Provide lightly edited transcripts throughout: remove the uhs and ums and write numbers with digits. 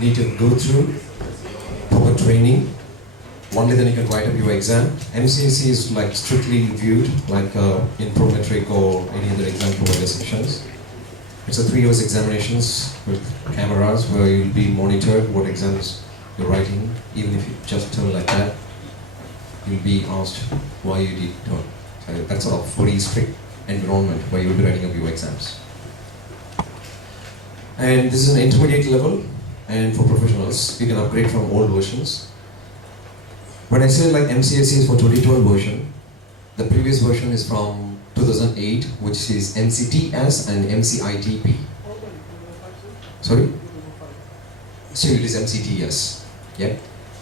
need to go through proper training. Only then you can write up your exam. MCSE is like strictly viewed like in Prometric or any other exam provider sections. It's a 3 years examinations with cameras where you'll be monitored what exams you're writing. Even if you just turn like that, you'll be asked why you did not. So that's sort of very strict environment where you'll be writing up your exams. And this is an intermediate level, and for professionals, you can upgrade from old versions. When I say like MCSE is for 2012 version, the previous version is from 2008, which is MCTS and MCITP. Sorry? So it is MCTS. Yeah.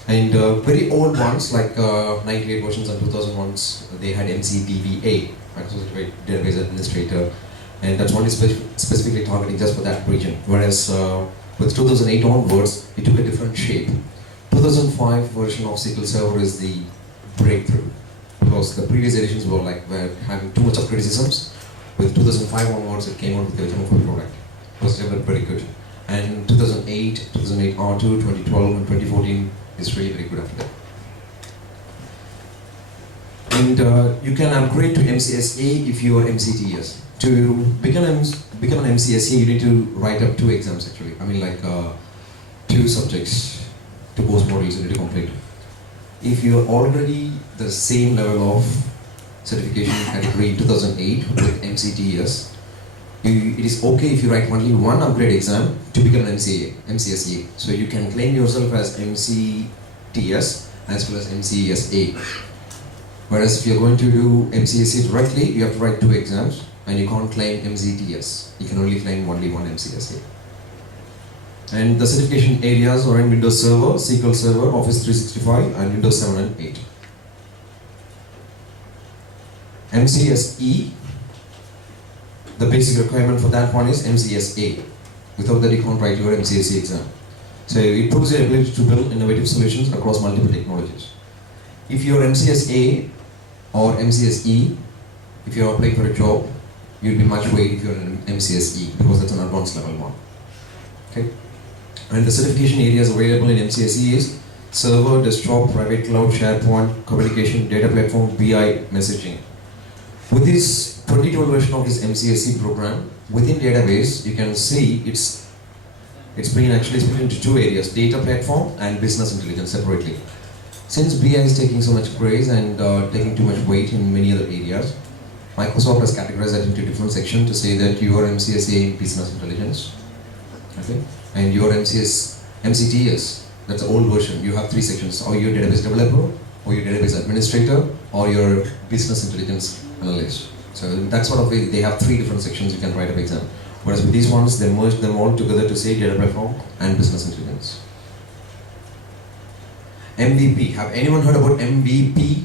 And very old ones like 98 versions and 2000 ones, they had MCDBA, Microsoft Database Administrator, and that's only specifically targeting just for that region. Whereas with 2008 onwards, it took a different shape. 2005 version of SQL Server is the breakthrough, because the previous editions were having too much of criticisms. With 2005 onwards, it came out with the ultimate product. It was very good. And 2008 R2, 2012 and 2014 is really very good after that. And you can upgrade to MCSE if you are MCTS. To become an MCSE, you need to write up 2 exams actually. I mean 2 subjects. 2 course modules you need to complete. If you are already the same level of certification category in 2008 with MCTS, it is okay if you write only 1 upgrade exam to become an MCSE. So you can claim yourself as MCTS as well as MCSA. Whereas if you are going to do MCSE directly, you have to write 2 exams and you can't claim MCTS. You can only claim only 1 MCSA. And the certification areas are in Windows Server, SQL Server, Office 365 and Windows 7 and 8. MCSE, the basic requirement for that one is MCSA. Without that you can't write your MCSE exam. So it proves your ability to build innovative solutions across multiple technologies. If you're MCSA or MCSE, if you're applying for a job, you'll be much weight if you're an MCSE, because that's an advanced level 1. Okay? And the certification areas available in MCSE is server, desktop, private cloud, SharePoint, communication, data platform, BI, messaging. With this 2012 version of this MCSE program, within database, you can see it's been actually split into 2 areas, data platform and business intelligence separately. Since BI is taking so much praise and taking too much weight in many other areas, Microsoft has categorized that into different sections to say that you are MCSA in business intelligence. Okay? And your MCTS, that's the old version. You have 3 sections, or your database developer, or your database administrator, or your business intelligence analyst. So in that sort of way, they have 3 different sections you can write up exam. Whereas with these ones, they merge them all together to say data platform and business intelligence. MVP. Have anyone heard about MVP?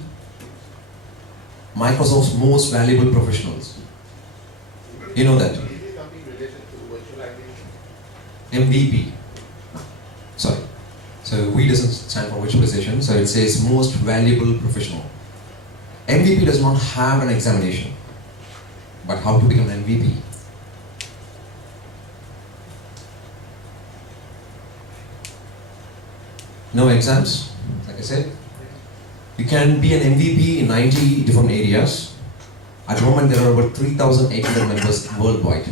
Microsoft's most valuable professionals. You know that? MVP. Sorry. So V doesn't stand for virtualization, so it says most valuable professional. MVP does not have an examination, but how to become an MVP? No exams, like I said. You can be an MVP in 90 different areas. At the moment, there are about 3,800 members worldwide.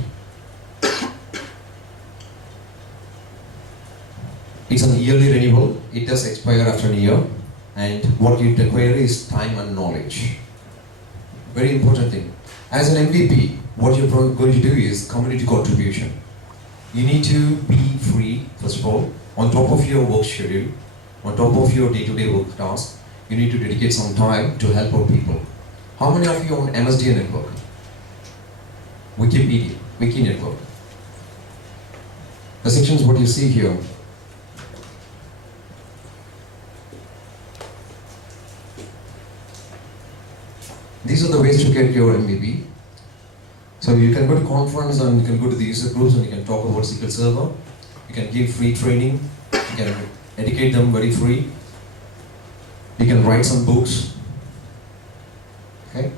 It's an yearly renewal. It does expire after a year. And what you require is time and knowledge. Very important thing. As an MVP, what you're going to do is community contribution. You need to be free, first of all, on top of your work schedule, on top of your day-to-day work tasks. You need to dedicate some time to help out people. How many of you own MSDN network? Wikipedia, Wiki network. The sections what you see here. These are the ways to get your MVP. So you can go to conference and you can go to the user groups and you can talk about SQL Server. You can give free training. You can educate them very free. You can write some books. Okay?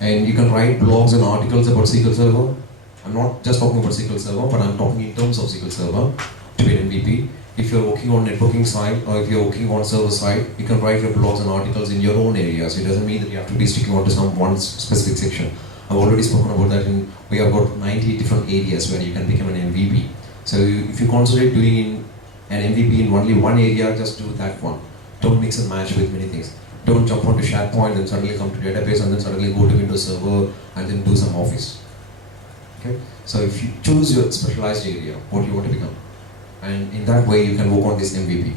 And you can write blogs and articles about SQL Server. I'm not just talking about SQL Server, but I'm talking in terms of SQL Server to be an MVP. If you're working on networking side or if you're working on server side, you can write your blogs and articles in your own area. So it doesn't mean that you have to be sticking on to some one specific section. I've already spoken about that. We have got 90 different areas where you can become an MVP. So if you concentrate doing an MVP in only one area, just do that one. Don't mix and match with many things. Don't jump onto SharePoint and suddenly come to database and then suddenly go to Windows Server and then do some Office. Okay? So if you choose your specialized area, what you want to become, and in that way you can work on this MVP.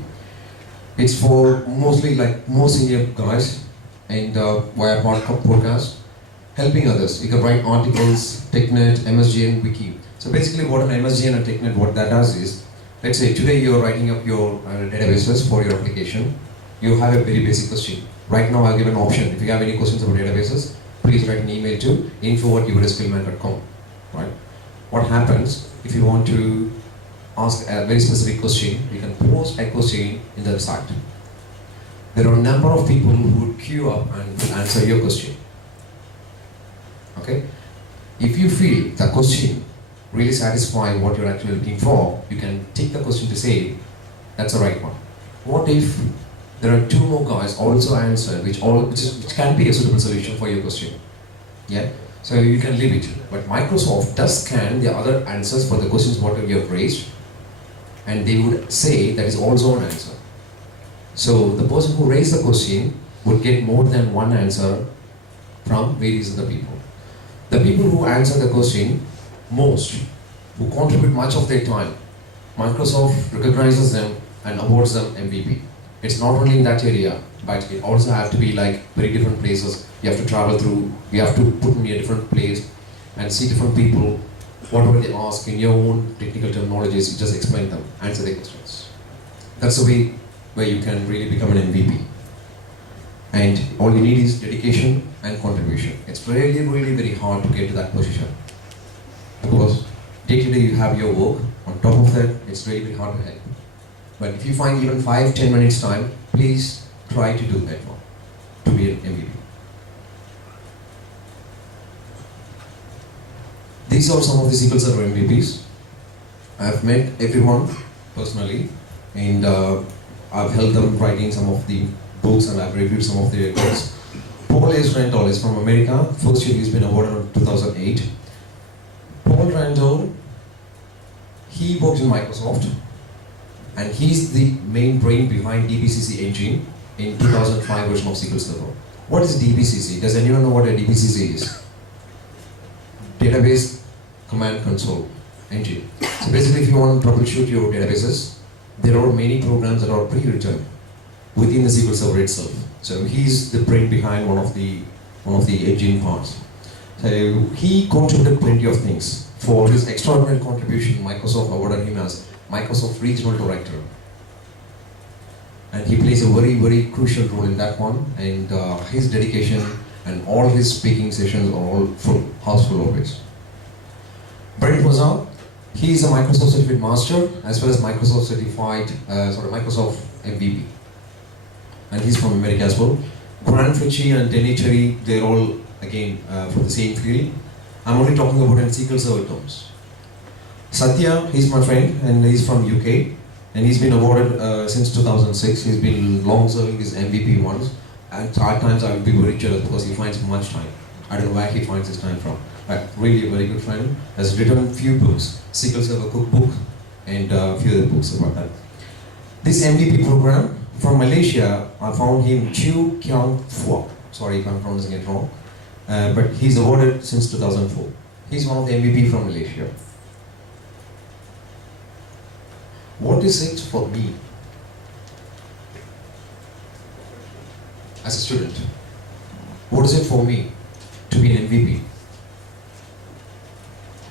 It's for mostly like more senior guys and via podcast, helping others. You can write articles, TechNet, MSGN, Wiki. So basically what an MSGN and TechNet, what that does is, let's say today you're writing up your databases for your application. You have a very basic question. Right now I'll give an option. If you have any questions about databases, please write an email to info@ursfillman.com. Right? What happens if you want to ask a very specific question, you can post a question in the site. There are a number of people who would queue up and will answer your question. Okay? If you feel the question really satisfies what you're actually looking for, you can take the question to say, that's the right one. What if there are two more guys also answered, which can be a suitable solution for your question? Yeah? So you can leave it. But Microsoft does scan the other answers for the questions what you have raised, and they would say that is also an answer. So the person who raised the question would get more than one answer from various other people. The people who answer the question most, who contribute much of their time, Microsoft recognizes them and awards them MVP. It's not only in that area, but it also have to be like very different places. You have to travel through, you have to put in a different place and see different people. Whatever they ask in your own technical terminologies, you just explain them, answer their questions. That's the way where you can really become an MVP. And all you need is dedication and contribution. It's really, really very hard to get to that position. Because day to day you have your work, on top of that, it's really very hard to help. But if you find even 5-10 minutes time, please try to do that one, to be an MVP. These are some of the SQL Server MVPs. I've met everyone personally, and I've helped them writing some of the books and I've reviewed some of their records. Paul S. Randall is from America. First year he's been awarded in 2008. Paul Randall, he worked in Microsoft, and he's the main brain behind DBCC engine in 2005 version of SQL Server. What is DBCC? Does anyone know what a DBCC is? Database Command Console engine. So basically if you want to troubleshoot your databases, there are many programs that are pre-written within the SQL Server itself. So he's the brain behind one of the engine parts. So he contributed plenty of things. For his extraordinary contribution, Microsoft awarded him as Microsoft Regional Director. And he plays a very, very crucial role in that one, and his dedication and all his speaking sessions are all full, house full always. Brent Mazar, he is a Microsoft Certified Master as well as Microsoft Certified, Microsoft MVP. And he's from America as well. Grant Fitchie and Denny Cherry, they're all again from the same field. I'm only talking about in SQL Server terms. Satya, he's my friend and he's from UK. And he's been awarded since 2006. He's been long serving his MVP once. And at times I would be very jealous because he finds much time. I don't know where he finds his time from. But really a very good friend. Has written a few books, SQL Server Cookbook and a few other books about that. This MVP program from Malaysia, I found him Chew Kiang Phua. Sorry if I'm pronouncing it wrong. But he's awarded since 2004. He's one of the MVP from Malaysia. What is it for me as a student? What is it for me to be an MVP?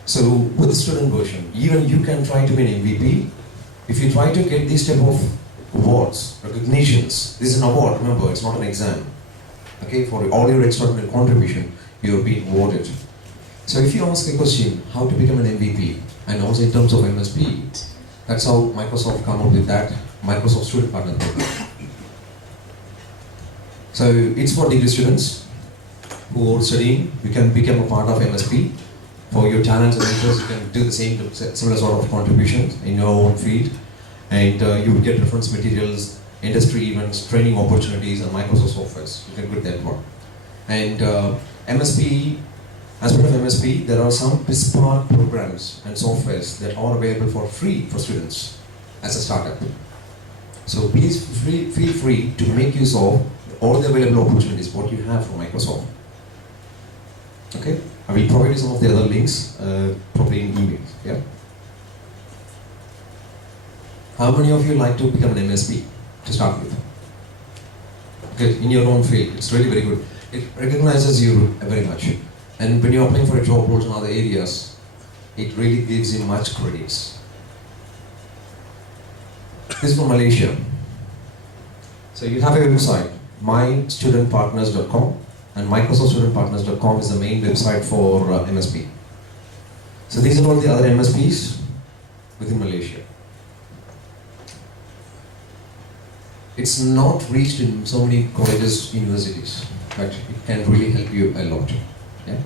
So with the student version, even you can try to be an MVP. If you try to get these type of awards, recognitions, this is an award, remember, it's not an exam. Okay, for all your extraordinary contribution, you're being awarded. So if you ask a question, how to become an MVP, and also in terms of MSP, that's how Microsoft come up with that Microsoft Student Partner Program. So it's for degree students who are studying. You can become a part of MSP. For your talents and interests, you can do the same, similar sort of contributions in your own field. And you will get reference materials, industry events, training opportunities, and Microsoft softwares. You can get that one. And MSP, as part of MSP, there are some bespoke programs and softwares that are available for free for students as a startup. So please feel free to make use of all the available opportunities what you have from Microsoft. Okay, I will provide you some of the other links, probably in emails. Yeah. How many of you like to become an MSP to start with? Okay, in your own field, it's really very good. It recognizes you very much, and when you're applying for a job roles in other areas, it really gives you much credits. This is from Malaysia. So you have a website, mystudentpartners.com, and microsoftstudentpartners.com is the main website for MSP. So these are all the other MSPs within Malaysia. It's not reached in so many colleges, universities, but it can really help you a lot. Yeah?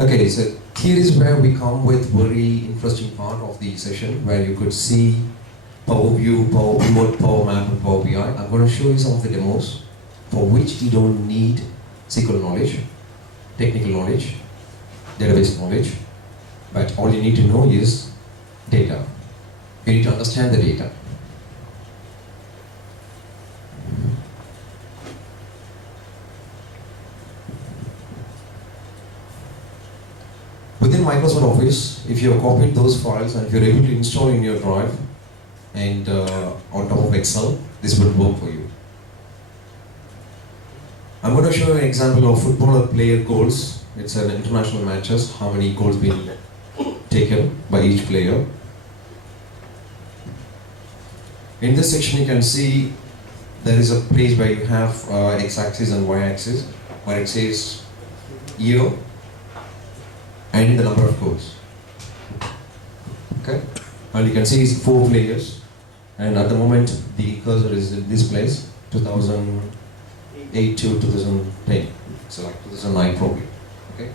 Okay, so here is where we come with very interesting part of the session where you could see PowerView, PowerPivot, PowerMap, and PowerBI. I'm going to show you some of the demos for which you don't need SQL knowledge, technical knowledge, database knowledge, but all you need to know is data. You need to understand the data. Within Microsoft Office, if you have copied those files and if you're able to install in your drive and on top of Excel, this will work for you. I'm going to show you an example of footballer player goals. It's an international matches, how many goals being taken by each player. In this section you can see there is a place where you have x-axis and y-axis, where it says year and the number of goals. Okay, and you can see it's 4 players, and at the moment the cursor is in this place, 2008 to 2010, so like 2009 probably. Okay.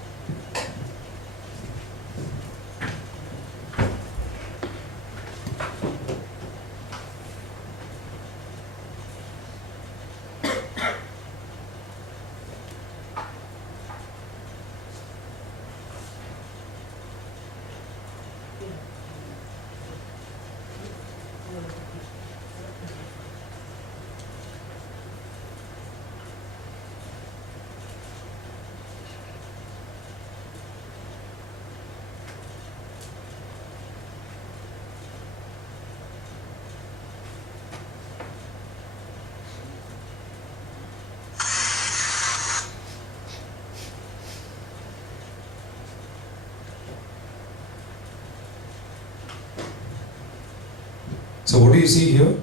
So what do you see here?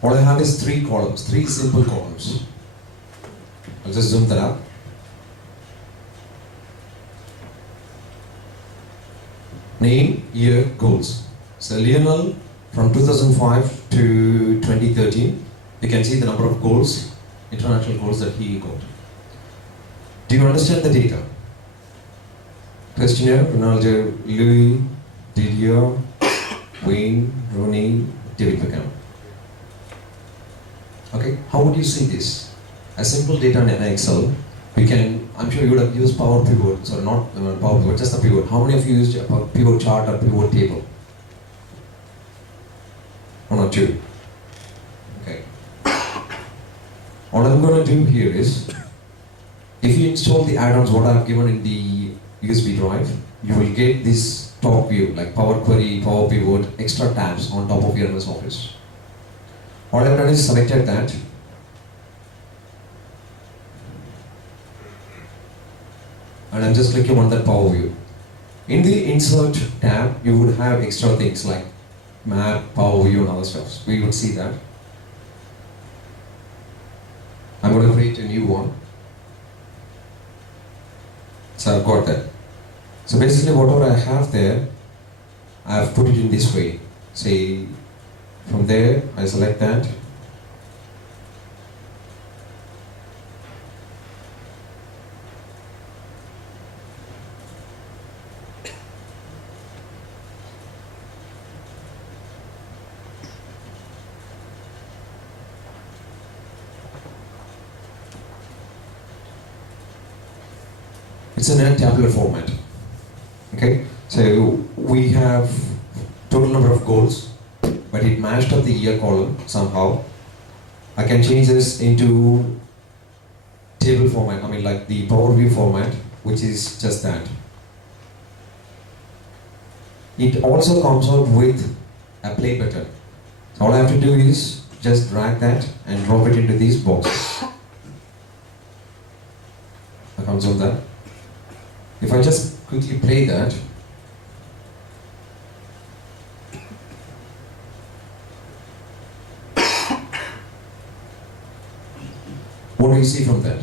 All I have is 3 columns, 3 simple columns. I'll just zoom that up. Name, year, goals. So Lionel from 2005 to 2013, you can see the number of goals, international goals that he got. Do you understand the data? Questionnaire, Ronaldo, Louis, Didier, Wayne, Rooney, David Beckham. Okay, how would you see this? A simple data in Excel, you can, I'm sure you would have used PowerPivot, so not PowerPivot, just a pivot. How many of you used a pivot chart or pivot table? 1 or 2. Okay. All I'm going to do here is, if you install the add-ons what I have given in the USB drive, you will get this top view like Power Query, Power Pivot, extra tabs on top of your MS Office. All I've done is selected that. And I'm just clicking on that Power View. In the Insert tab, you would have extra things like Map, Power View and other stuff. We would see that. I'm going to create a new one. So I've got that. So basically whatever I have there, I have put it in this way. Say, from there, I select that. It's in a tabular format. Okay, so we have total number of goals, but it mashed up the year column somehow. I can change this into table format, I mean like the PowerView format, which is just that. It also comes out with a play button. All I have to do is just drag that and drop it into these boxes. I consume that. If I just quickly play that, what do you see from that?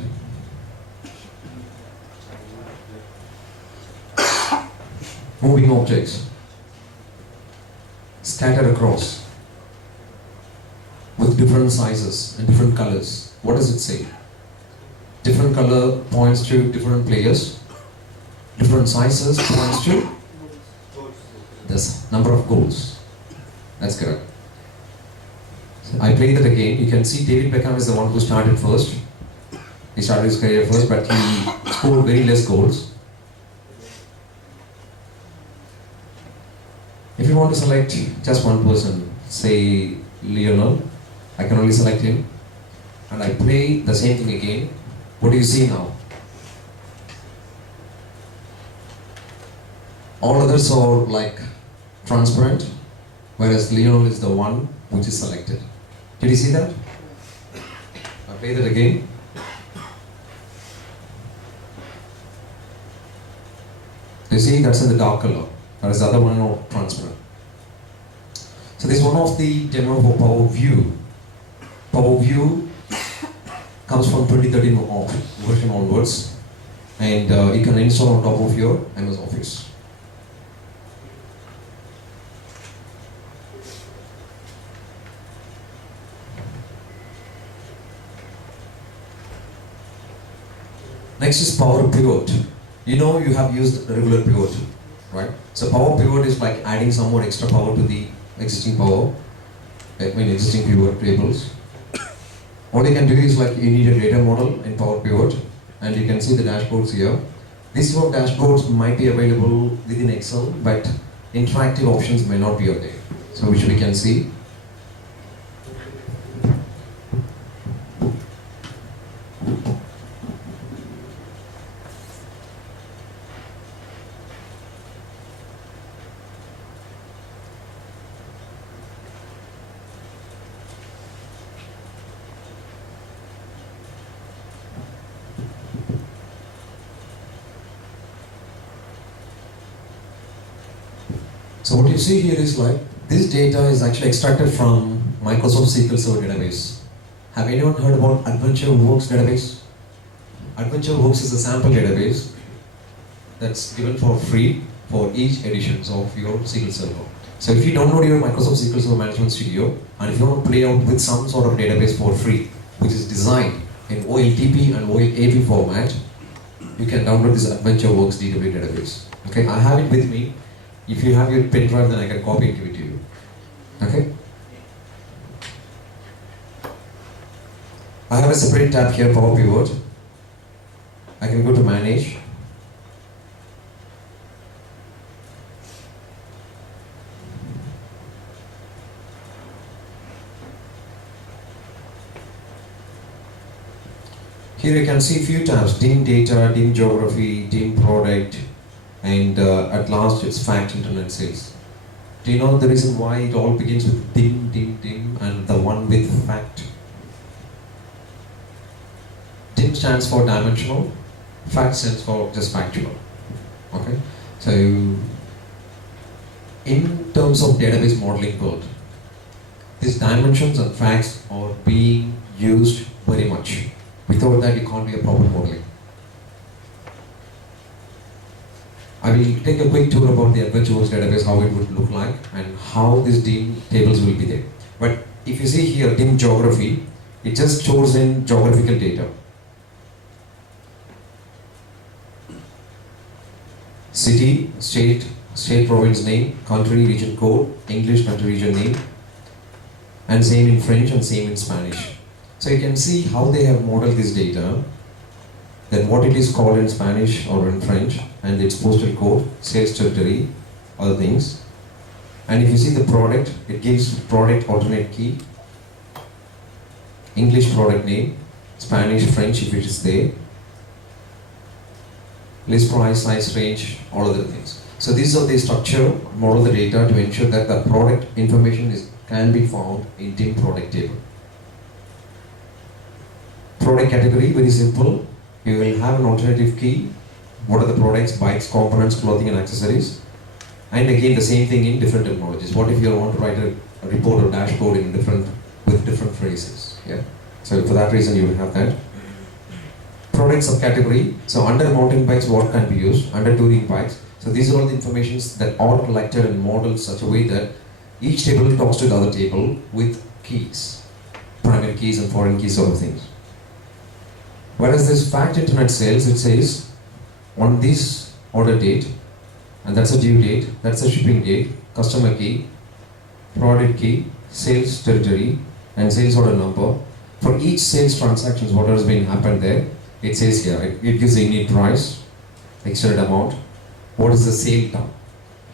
Moving objects scattered across with different sizes and different colors. What does it say? Different color points to different players. Different sizes points to this number of goals. That's correct. So I play that again. You can see David Beckham is the one who started first. He started his career first, but he scored very less goals. If you want to select just one person, say Lionel, I can only select him, and I play the same thing again. What do you see now? All others are like transparent, whereas Lionel is the one which is selected. Did you see that? I play that again. You see, that's in the dark color, whereas the other one is transparent. So this is one of the demo for PowerView. PowerView comes from 2013 version onwards, and you can install on top of your MS Office. Next is PowerPivot. You know you have used regular pivot, right? So PowerPivot is like adding some more extra power to the existing existing pivot tables. What you can do is like you need a data model in PowerPivot, and you can see the dashboards here. These two dashboards might be available within Excel, but interactive options may not be out there. So which we can see. So what you see here is like, this data is actually extracted from Microsoft SQL Server database. Have anyone heard about AdventureWorks database? AdventureWorks is a sample database that's given for free for each edition of your SQL Server. So if you download your Microsoft SQL Server Management Studio, and if you want to play out with some sort of database for free, which is designed in OLTP and OLAP format, you can download this AdventureWorks DW database. Okay, I have it with me. If you have your pen drive, then I can copy and give it to you. Okay? I have a separate tab here, PowerPivot. I can go to Manage. Here you can see a few tabs: dim data, dim geography, dim product, and at last it's fact, internet sales. Do you know the reason why it all begins with dim, dim, dim, and the one with fact? Dim stands for dimensional, fact stands for just factual. Okay? So, in terms of database modeling world, these dimensions and facts are being used very much. Without that, it can't be a proper modeling. I will take a quick tour about the AdventureWorks database, how it would look like, and how these dim tables will be there. But if you see here, dim geography, it just stores in geographical data. City, state, province name, country, region code, English country region name, and same in French and same in Spanish. So you can see how they have modeled this data. then what it is called in Spanish or in French, and its postal code, sales territory, other things. And if you see the product, it gives product alternate key, English product name, Spanish, French if it is there, list price, size range, all other things. So these are the structure, model the data to ensure that the product information can be found in DIM product table. Product category, very simple. You will have an alternative key. What are the products, bikes, components, clothing and accessories. And again the same thing in different technologies. What if you want to write a report or dashboard in with different phrases? Yeah. So for that reason you will have that. Product subcategory. So under mountain bikes, what can be used? Under touring bikes. So these are all the informations that are collected and modeled such a way that each table talks to the other table with keys, primary keys and foreign keys sort of things. Whereas this fact internet sales, it says on this order date, and that's a due date, that's a shipping date, customer key, product key, sales territory, and sales order number. For each sales transactions, what has been happened there, it says here, it gives the unit price, extended amount, what is the sale term.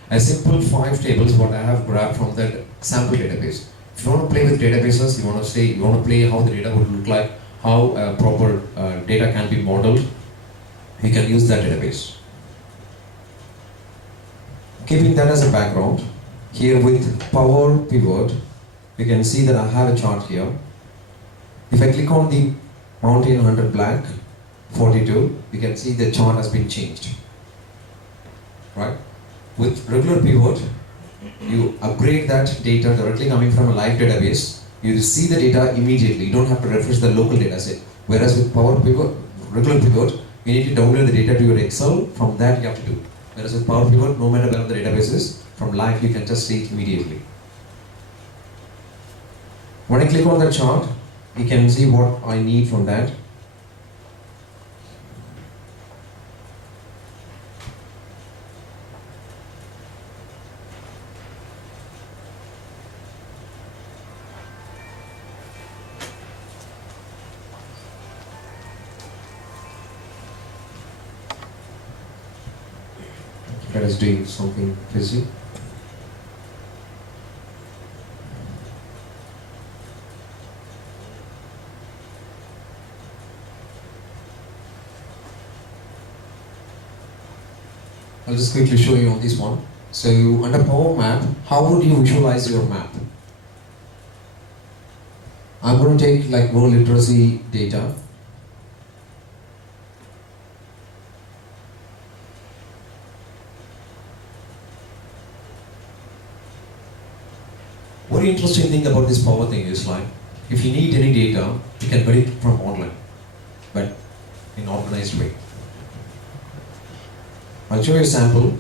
A simple 5 tables what I have grabbed from that sample database. If you want to play with databases, you want to play how the data would look like, how proper data can be modeled, you can use that database. Keeping that as a background, here with PowerPivot, you can see that I have a chart here. If I click on the mountain 100 black, 42, you can see the chart has been changed. Right? With regular pivot, you upgrade that data directly coming from a live database. You see the data immediately. You don't have to refresh the local data set. Whereas with PowerPivot, regular pivot, you need to download the data to your Excel. From that you have to do. Whereas with PowerPivot, no matter where the database is, from live you can just see it immediately. When I click on the chart, you can see what I need from that. That is doing something busy. I'll just quickly show you on this one. So under PowerMap, how would you visualize your map? I'm going to take like world literacy data. Very interesting thing about this power thing is like, if you need any data, you can get it from online, but in organized way. I'll show you a sample.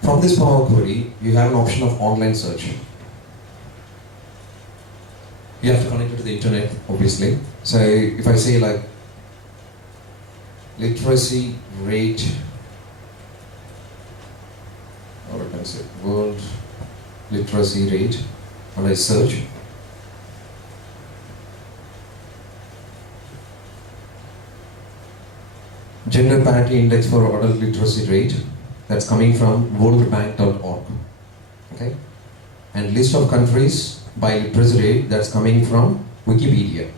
From this Power Query, you have an option of online search. You have to connect it to the internet, obviously. So if I say like, literacy rate, or I can say world literacy rate, and I search. Gender parity index for adult literacy rate, that's coming from worldbank.org. Okay? And list of countries by literacy rate, that's coming from Wikipedia.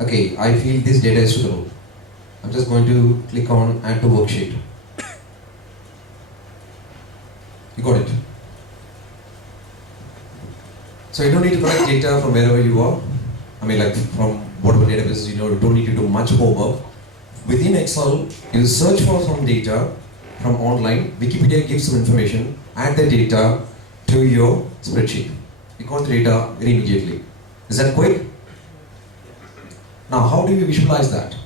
Okay, I feel this data is suitable. I'm just going to click on add to worksheet. You got it. So you don't need to collect data from wherever you are. I mean, like from whatever databases you know, you don't need to do much homework. Within Excel, you search for some data from online. Wikipedia gives some information. Add the data to your spreadsheet. You got the data very immediately. Is that quick? Now, how do we visualize that?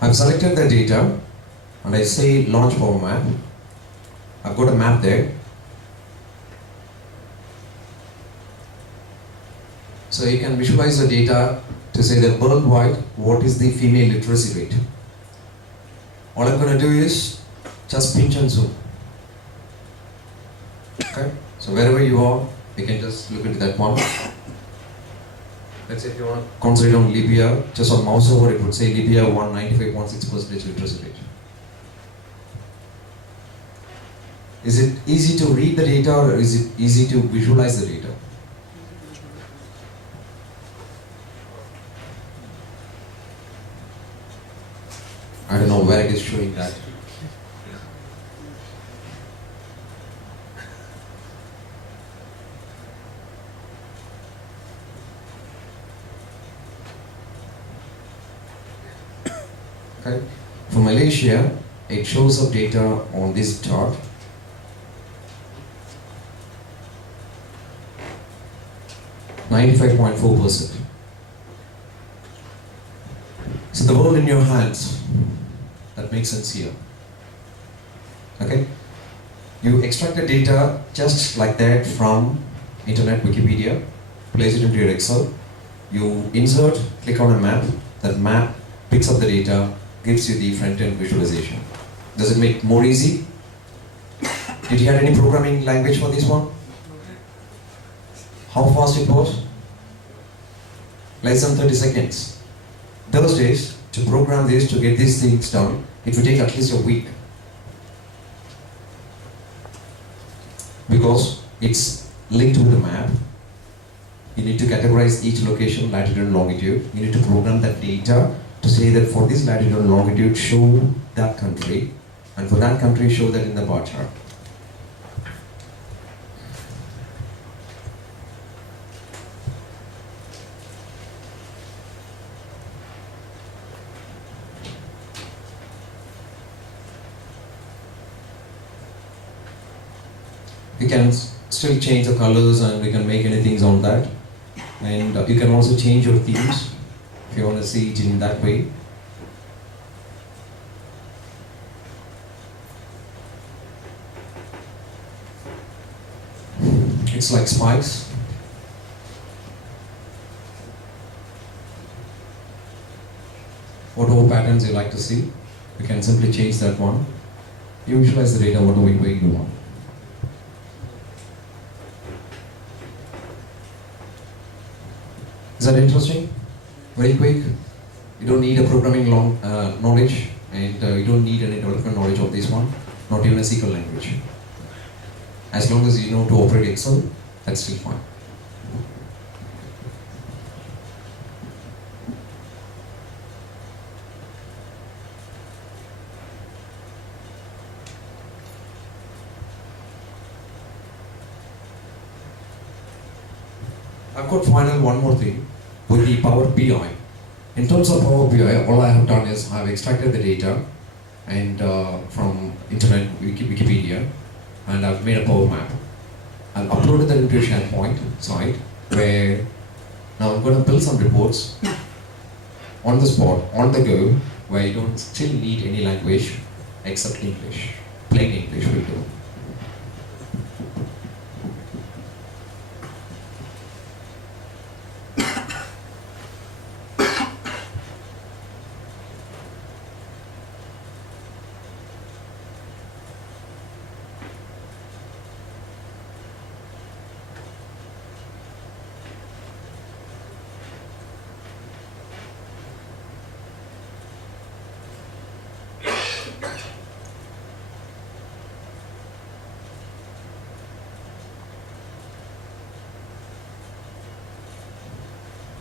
I've selected the data and I say launch PowerMap. I've got a map there. So you can visualize the data to say that worldwide, what is the female literacy rate? All I'm going to do is just pinch and zoom. Okay? So wherever you are, you can just look into that one. Let's say if you want to concentrate on Libya, just on mouse over, it would say Libya 195.6% literacy rate. Is it easy to read the data or is it easy to visualize the data? I don't know where it is showing that. Okay. For Malaysia, it shows up data on this chart. %95.4%. So the world in your hands. That makes sense here. Okay? You extract the data just like that from Internet Wikipedia, place it into your Excel, you insert, click on a map, that map picks up the data, gives you the front-end visualization. Does it make more easy? Did you have any programming language for this one? How fast it was? Less than 30 seconds. Those days, to program this, to get these things done, it would take at least a week. Because it's linked with the map. You need to categorize each location, latitude and longitude. You need to program that data to say that for this latitude and longitude, show that country, and for that country, show that in the bar chart. You can still change the colors and we can make anything on that. And you can also change your themes if you want to see it in that way. It's like spikes. Whatever patterns you like to see, you can simply change that one. You visualize the data whatever way you want. Is that interesting? Very quick. You don't need a programming knowledge, and you don't need any development knowledge of this one, not even a SQL language. As long as you know to operate Excel, that's still fine. I've got final one more thing with the PowerBI. In terms of PowerBI, all I have done is I've extracted the data and from Internet Wikipedia, and I've made a PowerMap. I've uploaded that into a SharePoint site where now I'm going to build some reports on the spot, on the go, where you don't still need any language except English. Plain English will do.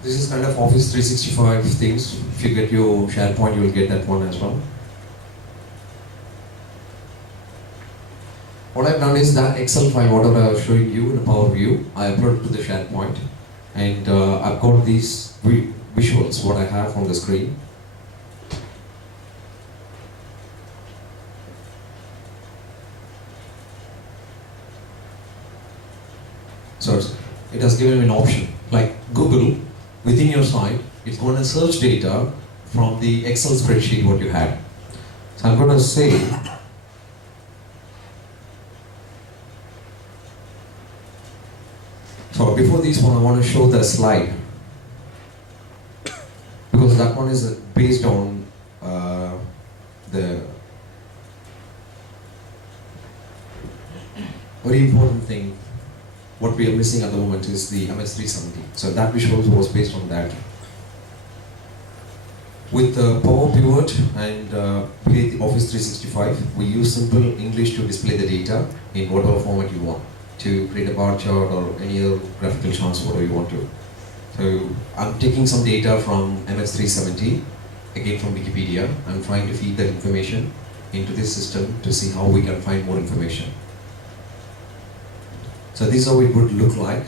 This is kind of Office 365 things. If you get your SharePoint, you will get that one as well. What I've done is that Excel file, whatever I was showing you in the PowerView, I uploaded to the SharePoint, and I've got these visuals, what I have on the screen. So it has given me an option, like Google. Within your site, it's going to search data from the Excel spreadsheet what you had. So I'm going to say, so before this one, I want to show the slide very important thing, what we are missing at the moment is the MS370. So that visual was based on that. With PowerPivot and the Office 365, we use simple English to display the data in whatever format you want, to create a bar chart or any other graphical charts, whatever you want to. So I'm taking some data from MS370, again from Wikipedia. I'm trying to feed that information into this system to see how we can find more information. So this is how it would look like.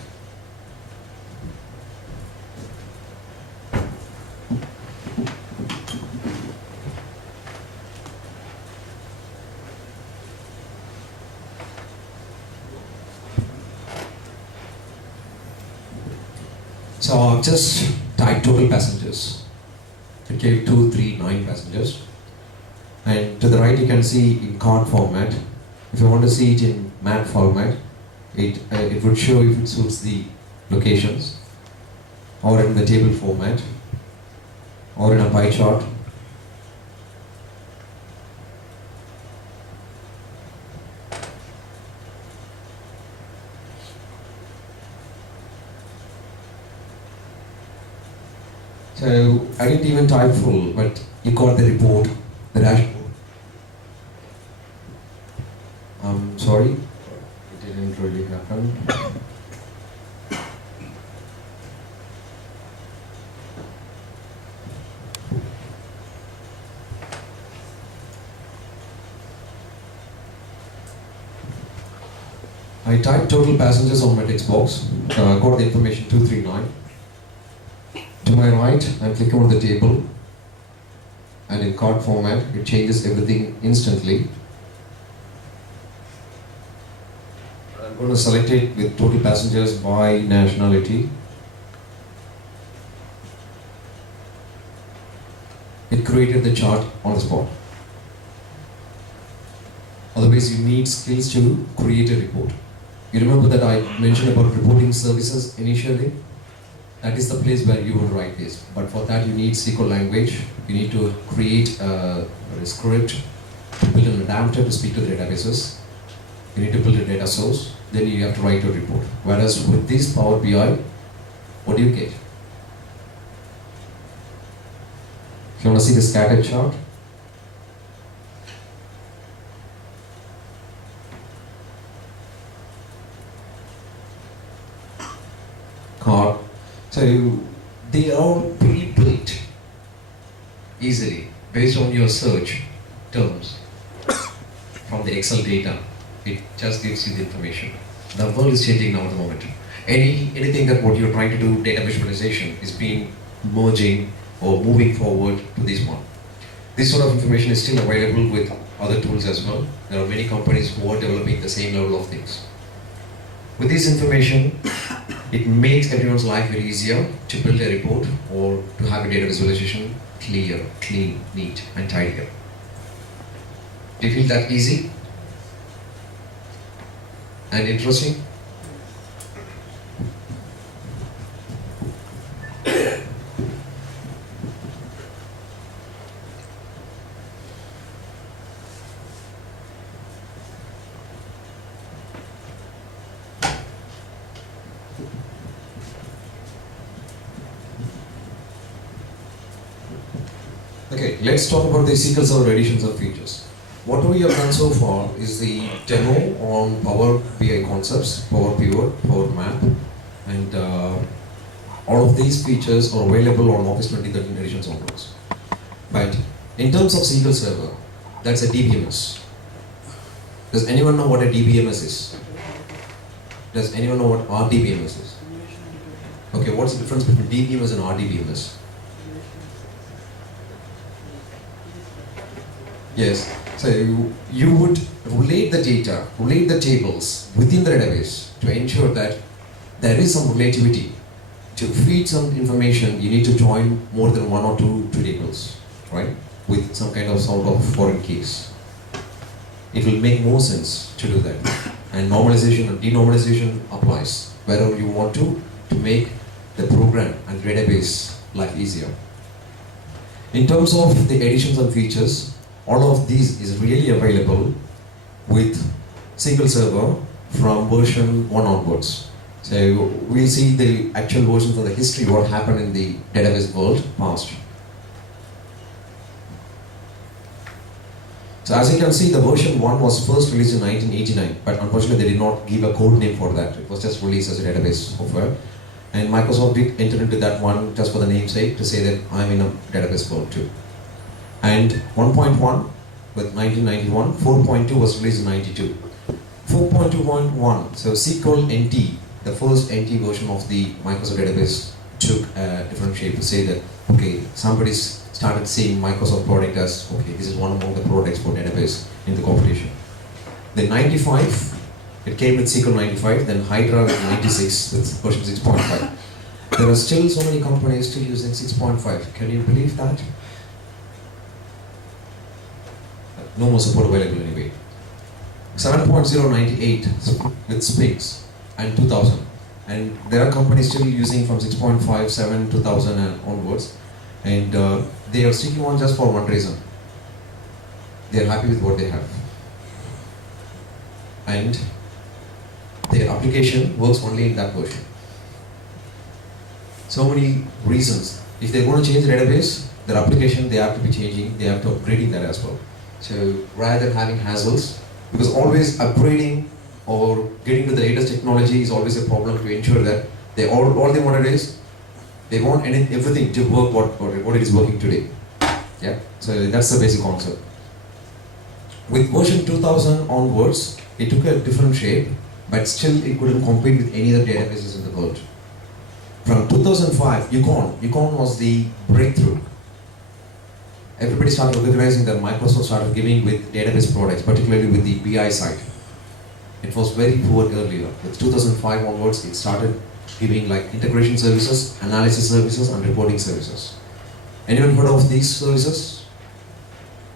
So I've just typed total passengers. It gave 239 passengers. And to the right you can see in card format. If you want to see it in map format, it would show if it suits the locations, or in the table format, or in a pie chart. So I didn't even type full, but you got the report, the dashboard. I'm sorry, it didn't really happen. I typed total passengers on my text box, got the information 239. To my right, I'm clicking on the table, and in card format, it changes everything instantly. I'm going to select it with total passengers by nationality. It created the chart on the spot. Otherwise, you need skills to create a report. You remember that I mentioned about reporting services initially? That is the place where you would write this. But for that you need SQL language. You need to create a script, to build an adapter to speak to the databases. You need to build a data source. Then you have to write a report. Whereas with this Power BI, what do you get? If you want to see the scatter chart, card. So they are all pre-built easily based on your search terms from the Excel data. It just gives you the information. The world is changing now at the moment. Anything that what you're trying to do, data visualization, is being merging or moving forward to this one. This sort of information is still available with other tools as well. There are many companies who are developing the same level of things. With this information, it makes everyone's life very easier to build a report or to have a data visualization clear, clean, neat, and tidy. Do you feel that easy and interesting? Okay, let's talk about the SQL Server additions and features. What we have done so far is the demo on Power BI concepts, PowerPivot, PowerMap, and all of these features are available on Office 2013 editions onwards. But in terms of SQL Server, that's a DBMS. Does anyone know what a DBMS is? Does anyone know what RDBMS is? Okay, what's the difference between DBMS and RDBMS? Yes, so you would relate the data, relate the tables within the database to ensure that there is some relativity. To feed some information, you need to join more than one or two tables, right? With some kind of sort of foreign keys. It will make more sense to do that. And normalization and denormalization applies wherever you want to make the program and database life easier. In terms of the additions and features, all of these is really available with SQL Server from version 1 onwards. So we'll see the actual versions of the history, what happened in the database world past. So as you can see, the version 1 was first released in 1989, but unfortunately they did not give a code name for that. It was just released as a database software. And Microsoft did enter into that one just for the namesake to say that I'm in a database world too. And 1.1 with 1991, 4.2 was released in 92. 4.2.1, so SQL NT, the first NT version of the Microsoft database, took a different shape to say that, okay, somebody's started seeing Microsoft product as, okay, this is one among the products for database in the competition. Then 95, it came with SQL 95, then Hydra with 96 with version 6.5. There are still so many companies still using 6.5. Can you believe that? No more support available anyway. 7.098 with Spix and 2000. And there are companies still using from 6.5, 7, 2000 and onwards. And they are sticking on just for one reason. They are happy with what they have. And their application works only in that version. So many reasons. If they're going to change the database, their application they have to be changing, they have to upgrading that as well. So rather than having hassles, because always upgrading or getting to the latest technology is always a problem to ensure that they all they wanted is they want everything to work what it is working today. Yeah, so that's the basic concept. With version 2000 onwards, it took a different shape, but still it couldn't compete with any other databases in the world. From 2005, Yukon was the breakthrough. Everybody started recognizing that Microsoft started giving with database products, particularly with the BI side. It was very poor earlier. With 2005 onwards, it started giving like integration services, analysis services, and reporting services. Anyone heard of these services?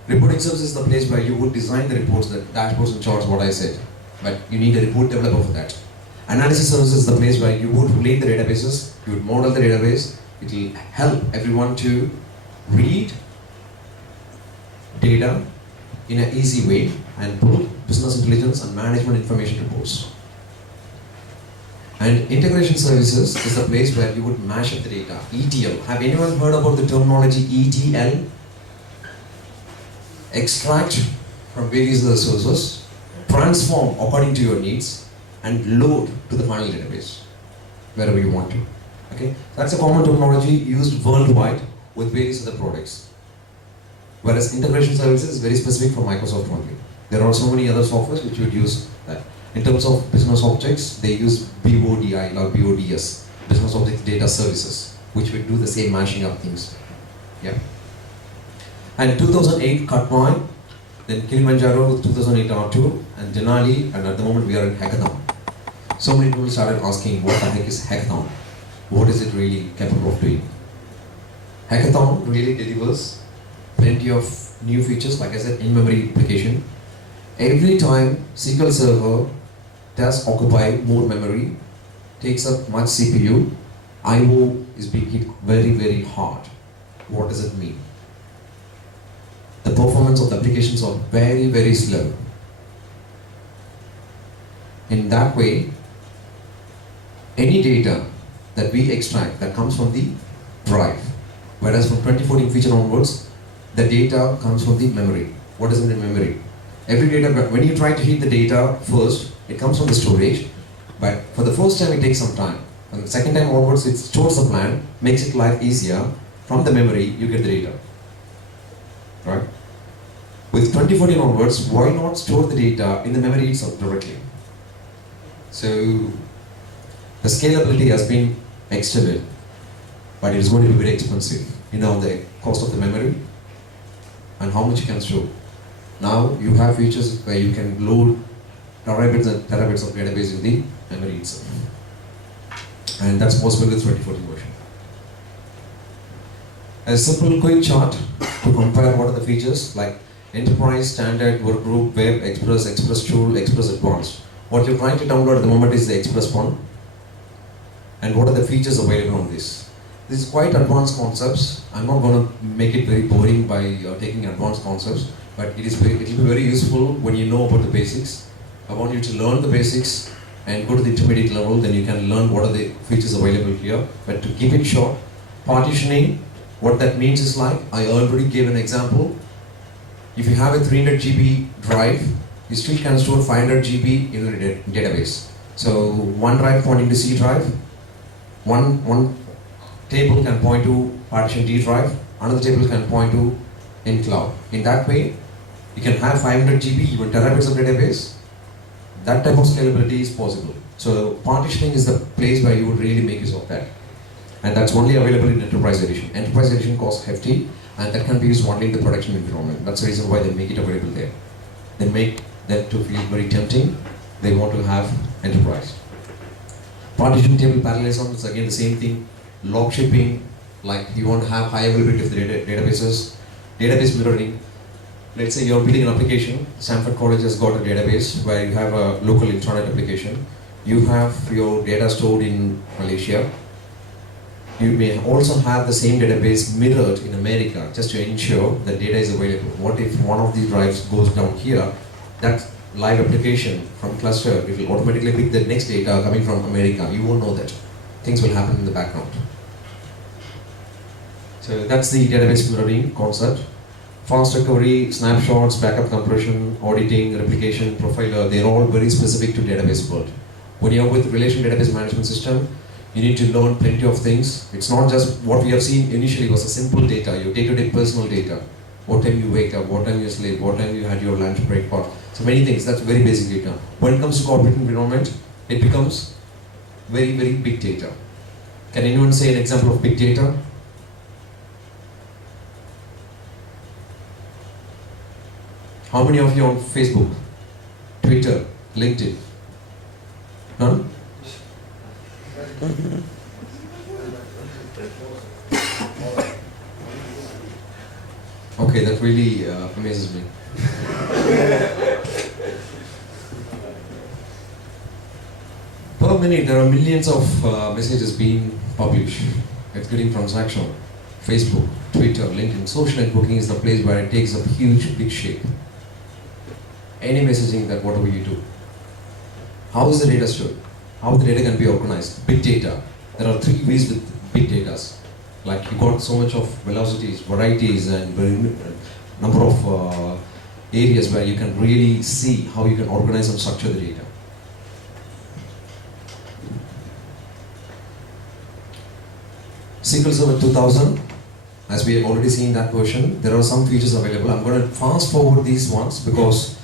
Reporting service is the place where you would design the reports, the dashboards and charts, what I said. But you need a report developer for that. Analysis service is the place where you would relate the databases, you would model the database. It will help everyone to read data in an easy way and build business intelligence and management information reports. And integration services is the place where you would mash up the data. ETL. Have anyone heard about the terminology ETL? Extract from various other sources, transform according to your needs, and load to the final database wherever you want to. Okay, that's a common terminology used worldwide with various other products. Whereas integration services is very specific for Microsoft only. There are so many other softwares which would use that. In terms of business objects, they use BODI or BODS, Business Object Data Services, which would do the same mashing up things. Yeah. And 2008 Katmai, then Kilimanjaro with 2008 R2, and Denali, and at the moment we are in Hackathon. So many people started asking, what the heck is Hackathon? What is it really capable of doing? Hackathon really delivers plenty of new features, like I said, in-memory application. Every time SQL Server does occupy more memory, takes up much CPU, I/O is being hit very, very hard. What does it mean? The performance of the applications are very, very slow. In that way, any data that we extract that comes from the drive, whereas from 2014 feature onwards, the data comes from the memory. What is in the memory? Every data, when you try to hit the data first, it comes from the storage, but for the first time it takes some time. And the second time onwards, it stores the plan, makes it life easier. From the memory, you get the data. Right? With 2014 onwards, why not store the data in the memory itself directly? So, the scalability has been extended, but it is going to be very expensive. You know, the cost of the memory and how much you can store. Now, you have features where you can load terabytes and terabytes of database in the memory itself. And that's possible with 2014 version. A simple quick chart to compare what are the features like Enterprise, Standard, Workgroup, Web, Express, Express Tool, Express Advanced. What you're trying to download at the moment is the Express one. And what are the features available on this? This is quite advanced concepts. I'm not going to make it very boring by taking advanced concepts, but it will be very useful when you know about the basics. I want you to learn the basics and go to the intermediate level, then you can learn what are the features available here. But to keep it short, partitioning, what that means is like, I already gave an example. If you have a 300 GB drive, you still can store 500 GB in a database. So one drive pointing to C drive, one table can point to partition D drive, another table can point to in cloud. In that way, you can have 500 GB, even terabytes of database. That type of scalability is possible. So partitioning is the place where you would really make use of that. And that's only available in Enterprise Edition. Enterprise Edition costs hefty, and that can be used only in the production environment. That's the reason why they make it available there. They make that to feel very tempting. They want to have enterprise. Partition table parallelism is again the same thing. Log shipping, like you want to have high availability of the databases. Database mirroring. Let's say you're building an application. Stanford College has got a database where you have a local intranet application. You have your data stored in Malaysia. You may also have the same database mirrored in America just to ensure that data is available. What if one of these drives goes down here? That live application from cluster, it will automatically pick the next data coming from America. You won't know that. Things will happen in the background. So that's the database mirroring concept. Fast recovery, snapshots, backup compression, auditing, replication, profiler, they're all very specific to database world. When you're with relational database management system, you need to learn plenty of things. It's not just what we have seen initially was a simple data, your day-to-day personal data. What time you wake up, what time you sleep, what time you had your lunch break, so many things, that's very basic data. When it comes to corporate environment, it becomes very, very big data. Can anyone say an example of big data? How many of you on Facebook, Twitter, LinkedIn? None? Okay, that really amazes me. Per minute, there are millions of messages being published. It's getting transactional. Facebook, Twitter, LinkedIn, social networking is the place where it takes a huge, big shape. Any messaging that whatever you do. How is the data stored? How the data can be organized? Big data. There are three ways with big data. Like you got so much of velocities, varieties, and number of areas where you can really see how you can organize and structure the data. SQL Server 2000, as we have already seen that version, there are some features available. I'm going to fast forward these ones because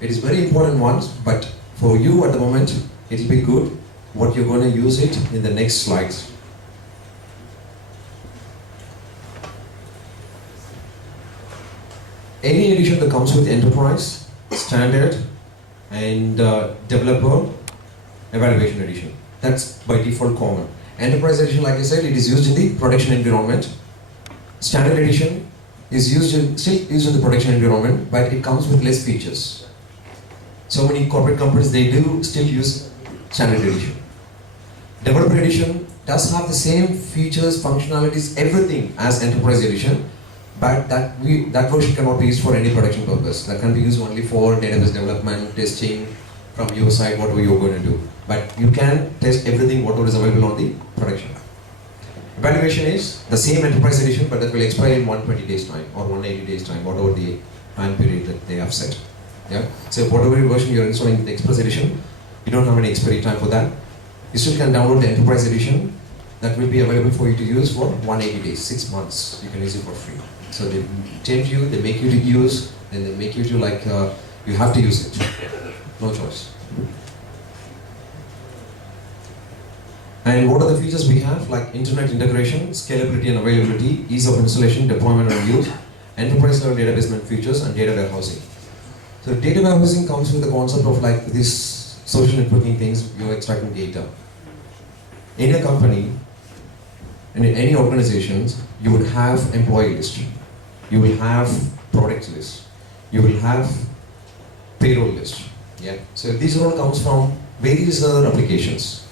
it is very important ones, but for you at the moment, it will be good what you're going to use it in the next slides. Any edition that comes with Enterprise, Standard, and Developer Evaluation Edition. That's by default common. Enterprise Edition, like I said, it is used in the production environment. Standard Edition is still used in the production environment, but it comes with less features. So many corporate companies, they do still use Standard Edition. Developer Edition does have the same features, functionalities, everything as Enterprise Edition, but that version cannot be used for any production purpose. That can be used only for database development, testing, from your side, whatever you're going to do. But you can test everything, whatever is available on the production. Evaluation is the same Enterprise Edition, but that will expire in 120 days time or 180 days time, whatever the time period that they have set. Yeah. So whatever version you're installing the Express Edition, you don't have any expiry time for that. You still can download the Enterprise Edition. That will be available for you to use for 180 days, 6 months. You can use it for free. So they tempt you, they make you to use, and they make you to like, you have to use it. No choice. And what are the features we have? Like internet integration, scalability and availability, ease of installation, deployment and use, enterprise level database management features, and data warehousing. So data warehousing comes with the concept of like these social networking things, you're extracting data. In a company, and in any organizations, you would have employee list, you will have product list, you will have payroll list. Yeah. So these all comes from various other applications.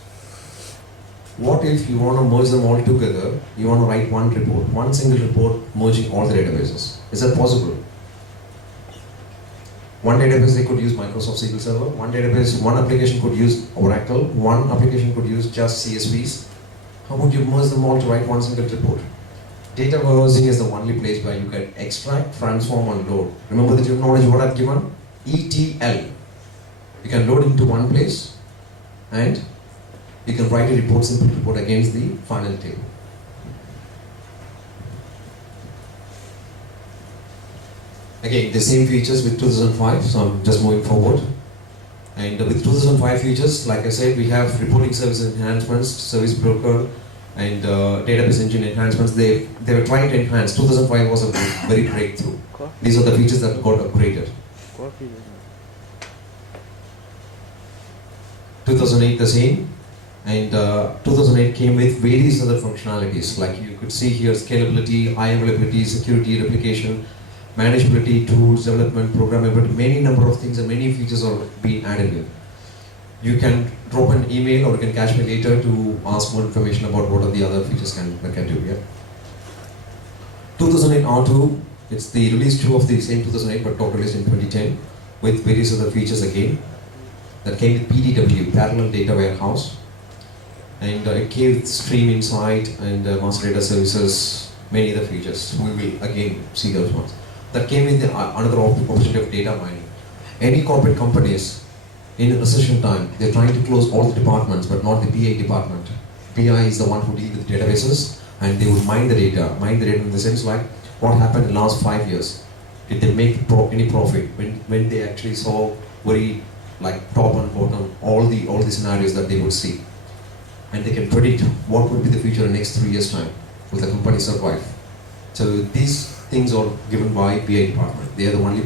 What if you want to merge them all together? You want to write one report, one single report merging all the databases. Is that possible? One database they could use Microsoft SQL Server, one application could use Oracle, one application could use just CSVs. How would you merge them all to write one single report? Data warehousing is the only place where you can extract, transform and load. Remember the terminology what I've given? ETL. You can load into one place and you can write a report, simple report against the final table. Again, the same features with 2005, so I'm just moving forward. And with 2005 features, like I said, we have reporting service enhancements, service broker, and database engine enhancements. They were trying to enhance. 2005 was a very breakthrough. These are the features that got upgraded. 2008 the same, and 2008 came with various other functionalities. Like you could see here, scalability, high availability, security, replication, manageability, tools, development, programmability, many number of things and many features are being added here. You can drop an email or you can catch me later to ask more information about what are the other features can do here. 2008 R2, it's the release 2 of the same 2008 but got released in 2010 with various other features again. That came with PDW, Parallel Data Warehouse, and it came with Stream Insight and Master Data Services, many other features. We will again see those ones. That came with another opportunity of data mining. Any corporate companies in recession time, they're trying to close all the departments, but not the BI department. BI is the one who deals with databases, and they would mine the data in the sense like what happened in the last 5 years. Did they make any profit when they actually saw very like top and bottom all the scenarios that they would see, and they can predict what would be the future in the next 3 years time. Will the company survive? So these things are given by BI department. They are the only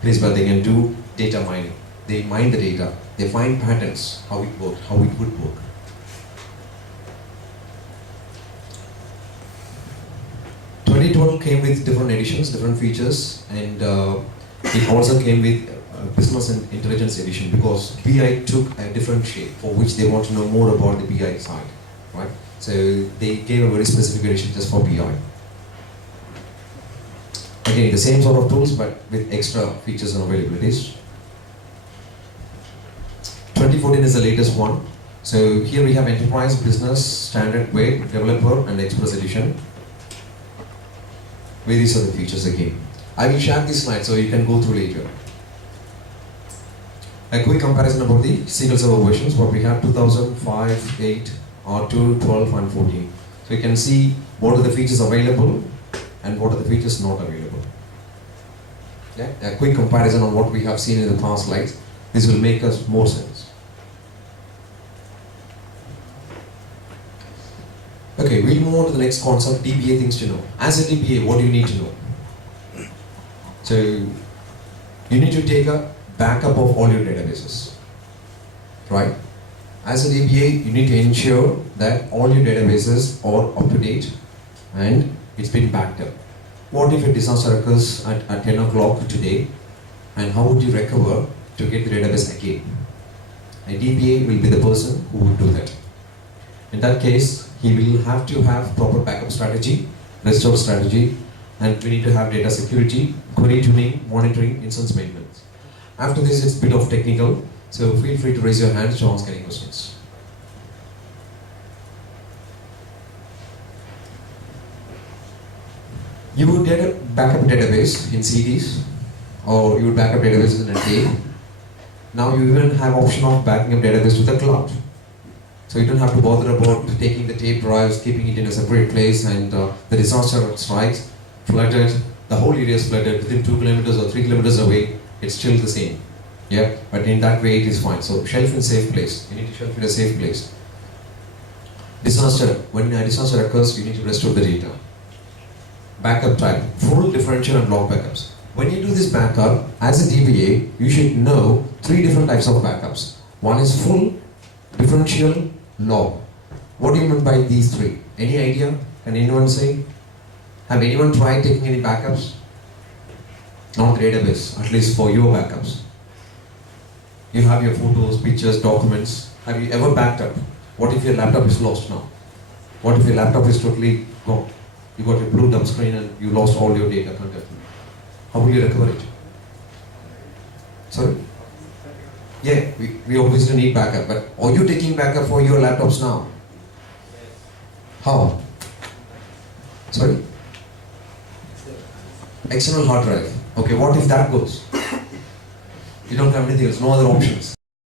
place where they can do data mining. They mine the data, they find patterns, how it would work. .2012 came with different editions, different features, and it also came with Business and Intelligence Edition because BI took a different shape for which they want to know more about the BI side, right? So they gave a very specific edition just for BI. Again, the same sort of tools but with extra features and availabilities. 2014 is the latest one. So here we have Enterprise, Business, Standard, Web, Developer and Express Edition. Various other features again. I will share this slide so you can go through later. A quick comparison about the SQL Server versions, what we have 2005, 8, R2, 12 and 14. So you can see what are the features available and what are the features not available. Yeah? A quick comparison on what we have seen in the past slides. This will make us more sense. Okay, we'll move on to the next concept, DBA things to know. As a DBA, what do you need to know? So, you need to take a backup of all your databases, right? As a DBA, you need to ensure that all your databases are up to date and it's been backed up. What if a disaster occurs at 10 o'clock today, and how would you recover to get the database again? A DBA will be the person who would do that. In that case, he will have to have proper backup strategy, restore strategy, and we need to have data security, query tuning, monitoring, instance maintenance. After this, it's a bit of technical, so feel free to raise your hands to ask any questions. You would get a backup database in CDs, or you would backup databases in a tape. Now you even have option of backing up database to the cloud. So you don't have to bother about taking the tape drives, keeping it in a separate place, and the disaster strikes, flooded, the whole area is flooded within 2 kilometers or 3 kilometers away, it's still the same. Yeah, but in that way it is fine. So shelf in a safe place. You need to shelf in a safe place. Disaster, when a disaster occurs, you need to restore the data. Backup type, full, differential and log backups. When you do this backup, as a DBA, you should know 3 different types of backups. One is full, differential, log. What do you mean by these 3? Any idea? Can anyone say? Have anyone tried taking any backups? Not the database, at least for your backups. You have your photos, pictures, documents. Have you ever backed up? What if your laptop is lost now? What if your laptop is totally gone? You got a blue dump screen and you lost all your data content. How will you recover it? Sorry? Yeah, we obviously need backup, but are you taking backup for your laptops now? How? Sorry? External hard drive. Okay, what if that goes? You don't have anything else, no other options.